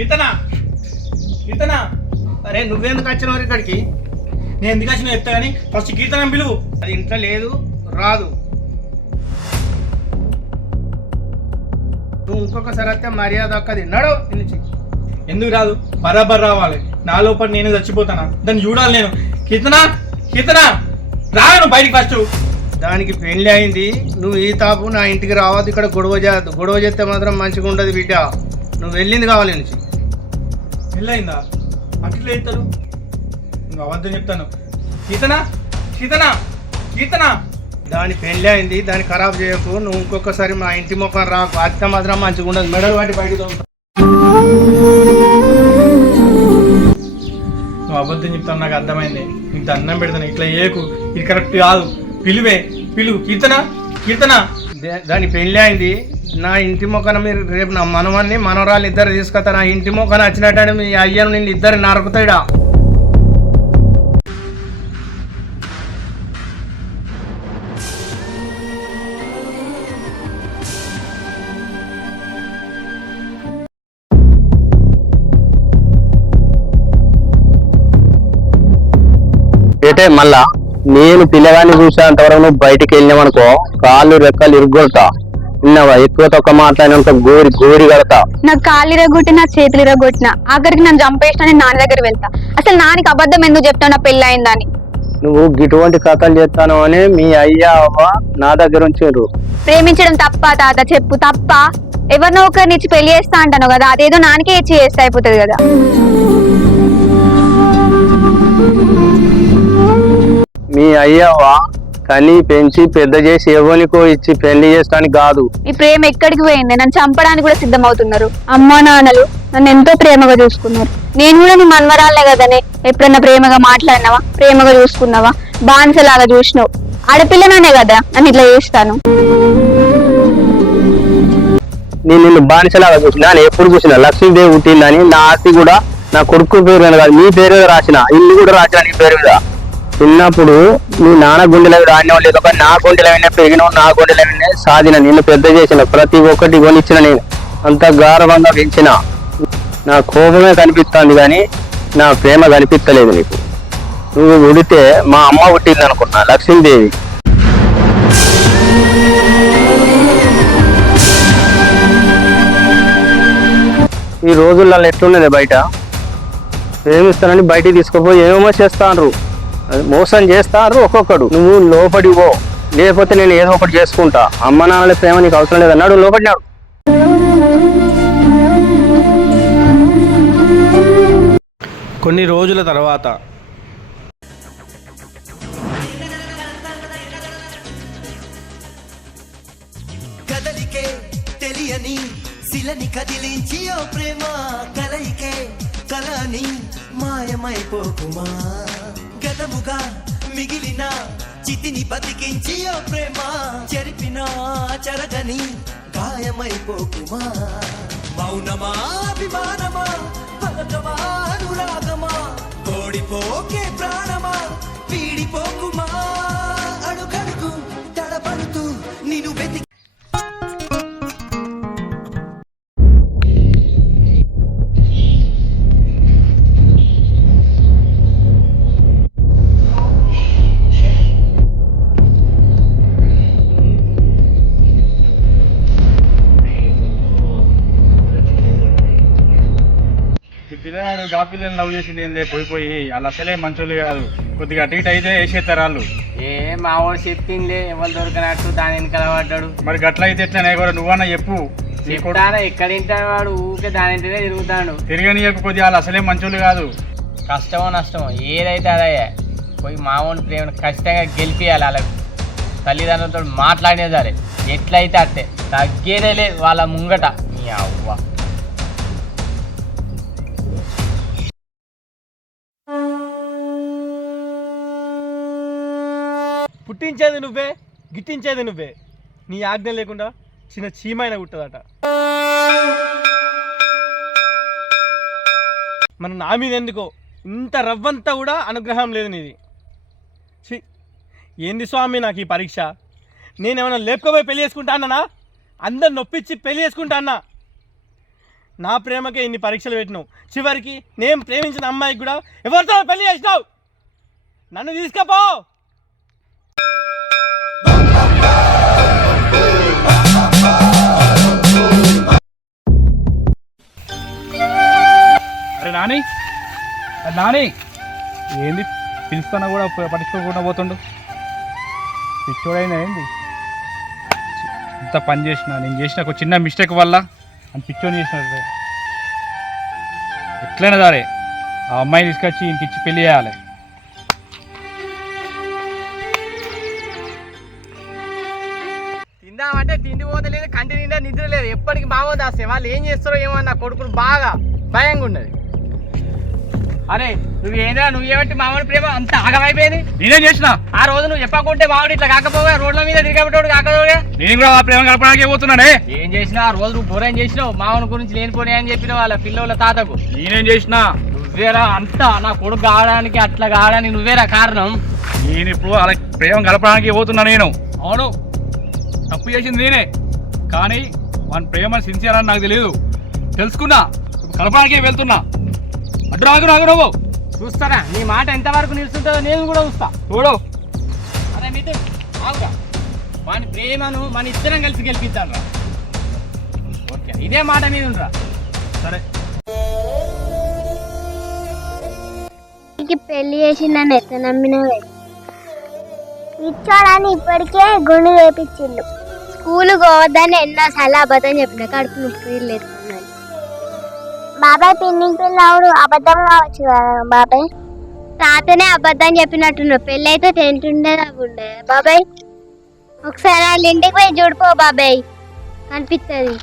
ఇతనా ఇతనా అరే నువ్వెందుకు వచ్చినావు ఇక్కడికి? నేను ఎందుకు వచ్చినా చెప్తా కానీ ఫస్ట్ కీర్తనం పిలువు. అది ఇంట్లో లేదు రాదు. నువ్వు ఇంకొకసారి వస్తే మర్యాద అక్కది నడు ఎందుకు రాదు? బరాబర్ రావాలి. నా లోపల నేను చచ్చిపోతానా? దాన్ని చూడాలి నేను. కీర్తనా కీర్తనా రాను బయటికి ఫస్ట్ దానికి పెళ్ళి అయింది. నువ్వు ఈ తాపు నా ఇంటికి రావద్దు. ఇక్కడ గొడవ చేయద్దు గొడవ చేస్తే మాత్రం మంచిగా ఉండదు బిడ్డ. నువ్వు వెళ్ళింది కావాలి నుంచి. పెళ్ళయిందా? అట్లా అవుతారు నువ్వు అబద్ధం చెప్తాను. కీర్తన? కీర్తన? కీర్తన? దాని పెళ్ళి అయింది దాన్ని ఖరాబ్ చేయకు. నువ్వు ఇంకొకసారి మా ఇంటి ముఖం రాకు అత్త మాత్రం మంచిగా ఉండదు. మెడలు వాటి బయటికి. నువ్వు అబద్ధం చెప్తాను నాకు అర్థమైంది. నీకు దండం పెడతాను ఇట్లా ఏకు ఇది కరెక్ట్ కాదు. పిలువే. పిలువు కీర్తన? కీర్తన? దాని పెళ్ళి అయింది. నా ఇంటి మొక్కన మీరు రేపు నా మనవాన్ని మనవరాలు ఇద్దరు తీసుకొస్తా. నా ఇంటి మొక్కన వచ్చినట్టు మీ అయ్యను నిన్ను ఇద్దరు నరుకుతాడా అయితే మళ్ళా? నేను పిల్లగాన్ని చూసేంత వరకు నువ్వు బయటికి వెళ్ళినావనుకో కాళ్ళు రెక్కలు ఇరుగొడతా విన్నావా? ఎక్కువ తక్కువ మాట్లాడినంత గోరి గోరి కడతా. నాకు కాళ్ళు ఇరగొట్టి నా చేతులు ఇరగొట్టిన ఆఖరికి నన్ను చంపేసిన నేను నాన్న దగ్గర వెళ్తా. అసలు నానికి అబద్ధం ఎందుకు చెప్తావు? నా పెళ్ళి అయిందని నువ్వు గిటువంటి కథలు చేస్తాను అని మీ అయ్యా అవ్వ నా దగ్గర ఉంచారు ప్రేమించడం తప్ప తాత చెప్పు తప్ప. ఎవరినో ఒకరిని ఇచ్చి పెళ్ళి చేస్తా అంటాను కదా అదేదో నాన్నకే ఇచ్చి చేస్తే అయిపోతుంది కదా. మీ అయ్యవ్వ కని పెంచి పెద్ద చేసి ఎవరికో ఇచ్చి పెళ్ళి చేస్తానికి కాదు. ఈ ప్రేమ ఎక్కడికి పోయింది? నన్ను చంపడానికి కూడా సిద్ధమవుతున్నారు. అమ్మా నాన్నలు నన్ను ఎంతో ప్రేమగా చూసుకున్నారు. నేను కూడా నీ మన్మరాలే కదనే. ఎప్పుడన్నా ప్రేమగా మాట్లాడినావా? ప్రేమగా చూసుకున్నావా? బానిసలాగా చూసినావు. ఆడపిల్లనానే కదా నన్ను ఇట్లా చేస్తాను. నేను నిన్ను బానిసలాగా చూసిన నేను ఎప్పుడు చూసిన. లక్ష్మీదేవి పుట్టిందని నా ఆస్తి కూడా నా కొడుకు పేరు మీద కాదు మీ పేరు మీద రాసిన ఇల్లు కూడా రాసిన నీ పేరు మీద. చిన్నప్పుడు నీ నాన్న గుండెల రాని ఆడిన లేదు ఒక నా గుండెల మీద పెరిగిన నా గుండెల మీద సాధిన నిన్ను పెద్ద చేసిన ప్రతి ఒక్కటి కొనిచ్చిన నేను. అంత గౌరవంగా పెంచిన. నా కోపమే కనిపిస్తుంది కానీ నా ప్రేమ కనిపించలేదు నీకు. నువ్వు ఉడితే మా అమ్మ పుట్టింది అనుకున్నా లక్ష్మీదేవి. ఈ రోజుల్లో ఎట్లున్నది బయట? ప్రేమిస్తానని బయటికి తీసుకుపోయి ఏమేమో చేస్తాను మోసం చేస్తారు ఒక్కొక్కడు. నువ్వు లోపడి పో. లేకపోతే నేను ఏదో ఒకటి చేసుకుంటా. అమ్మ నాన్నల ప్రేమ నీకు అవసరం లేదన్నాడు లోపడినాడు కొన్ని రోజుల తర్వాత కదలికే తెలియని శిలని కదిలించి ఓ ప్రేమ కలయికే కలని మాయమైపోకుమా? గతముగా మిగిలిన చితిని బతికించి ఓ ప్రేమ చెరిపిన చెరగని గాయమైపోకుమా? మౌనమా అభిమానమా పలకమా అనురాగమా? ఓడిపోకే ప్రాణమా? ఈ పిల్లగాడు గా పిల్లని లవ్ చేసింది ఏందే? పోయి పోయి. వాళ్ళు అసలే మంచోళ్ళు కాదు. కొద్దిగా అటు ఇటు అయితే వేసేస్తారు వాళ్ళు. ఏ మా వాడు చెప్పింది ఎవరు దొరికినట్టు దాని వెనకాల పడ్డాడు. మరి గట్ల అయితే ఎట్లా కూడా నువ్వన్నా చెప్పు. చెప్తాను? ఎక్కడ తింటాడు వాడు? ఊకే దాని ఇంటనే తిరుగుతాడు. తిరగనీయకు కొద్దిగా వాళ్ళు అసలే మంచోళ్ళు కాదు. కష్టమో నష్టమో ఏదైతే అదే. పోయి మామూలు ప్రేమను ఖచ్చితంగా గెలిపియాలి వాళ్ళకి. తల్లిదండ్రులతో మాట్లాడినే సరే ఎట్లయితే అట్టే. తగ్గేదే లేదు వాళ్ళ ముంగట. పుట్టించేది నువ్వే గిట్టించేది నువ్వే. నీ ఆజ్ఞ లేకుండా చిన్న చీమైన కుట్టదట మన నా మీద ఎందుకో ఇంత రవ్వంతా కూడా అనుగ్రహం లేదు నీది. ఛీ ఏంది స్వామి నాకు ఈ పరీక్ష? నేనేమన్నా లేపుకోపోయి పెళ్ళి చేసుకుంటా అన్నానా? అందరు నొప్పించి పెళ్ళి చేసుకుంటా అన్నా? నా ప్రేమకే ఇన్ని పరీక్షలు పెట్టినావు. చివరికి నేను ప్రేమించిన అమ్మాయికి కూడా ఎవరితో పెళ్ళి చేసినావు? నన్ను తీసుకపో! అరే నాని. అరే నాని. ఏంది? పిలుస్తున్నా కూడా పట్టించుకోకుండా పోతుండు. పిచ్చోడైనా ఏంది? ఇంత పని చేసిన నేను చేసిన ఒక చిన్న మిస్టేక్ వల్ల అని పిచ్చోని చేసిన ఎట్లయినా సరే ఆ అమ్మాయిని తీసుకొచ్చి ఇంటికి పెళ్ళి చేయాలి. తిందామంటే తిండి పోతలేదు కంటి నిండా నిద్ర లేదు. ఎప్పటికి బాగోదు వస్తే వాళ్ళు ఏం చేస్తారో ఏమో నా కొడుకులు బాగా భయంగా ఉన్నది. అరే నువ్వు ఏంద్రా నువ్వు ఏమంటే మామూలు ప్రేమ? అంత ఆగమైపోయింది నేనేం చేసిన? ఆ రోజు నువ్వు చెప్పకుంటే మామిడి ఇట్లా కాకపోగా రోడ్ల మీద తిరిగబెట్టోడు కాకపోగా? నేను కూడా ఆ ప్రేమ కలపడానికి పోతున్నానే. ఏం చేసినా ఆ రోజు నువ్వు బోరేం చేసినావు? మామూలు గురించి లేనిపోయి అని చెప్పిన వాళ్ళ పిల్లల తాతకు. నేనేం చేసిన? నువ్వేరా అంతా నా కొడుకు కావడానికి అట్లా కావడానికి నువ్వేరా కారణం? నేను ఇప్పుడు అలా ప్రేమ కలపడానికి పోతున్నా నేను. అవును. తప్పు చేసింది నేనే. కానీ వాని ప్రేమ సిన్సియర్ అని నాకు తెలియదు తెలుసుకున్నా కలపడానికి వెళ్తున్నా. అడ్డు రాగు రాగు నువ్వు చూస్తారా నీ మాట ఎంతవరకు నిలుస్తుందో నేను కూడా చూస్తా. చూడు. మిత్రుడు ఆగురా. వాని ప్రేమను మన ఇద్దరం కలిసి గెలిపిద్దాం రా ఓకే ఇదే మాట మీద ఉండరా. సరే. నీకు పెళ్ళి చేసి నన్ను ఎట్లా నమ్మినవే? ఇచ్చాడని ఇప్పటికే గుండు వేపించిండు స్కూల్ పోవద్దని ఎన్నోసార్లు అబద్ధం చెప్పిన కడుపు నొప్పి లేదు. బాబాయ్ పిన్నికి పెళ్ళి అవుడు అబద్ధం కావచ్చు కదా బాబాయ్? తాతనే అబద్ధం చెప్పినట్టున్నావు పెళ్ళి అయితే తింటుండేది ఉండే బాబాయ్ ఒకసారి వాళ్ళ ఇంటికి పోయి చూడిపో బాబాయ్ అనిపిస్తుంది